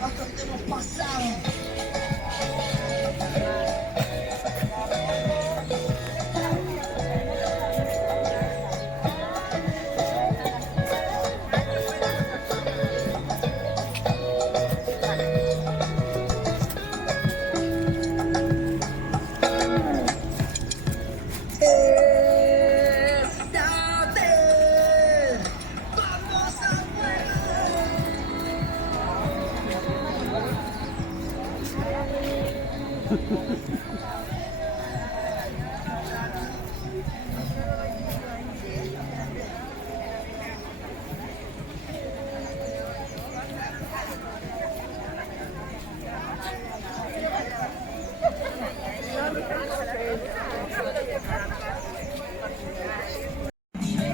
bastante hemos pasado.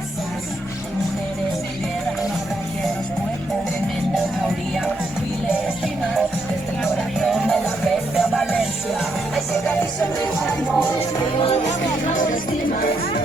Esta vez vamos a mujeres en guerra, no habrá quien nos muestre tremenda jauría, miles y más, desde el corazón de la bestia Valencia. Hay cerca que son mis amores, no estimas.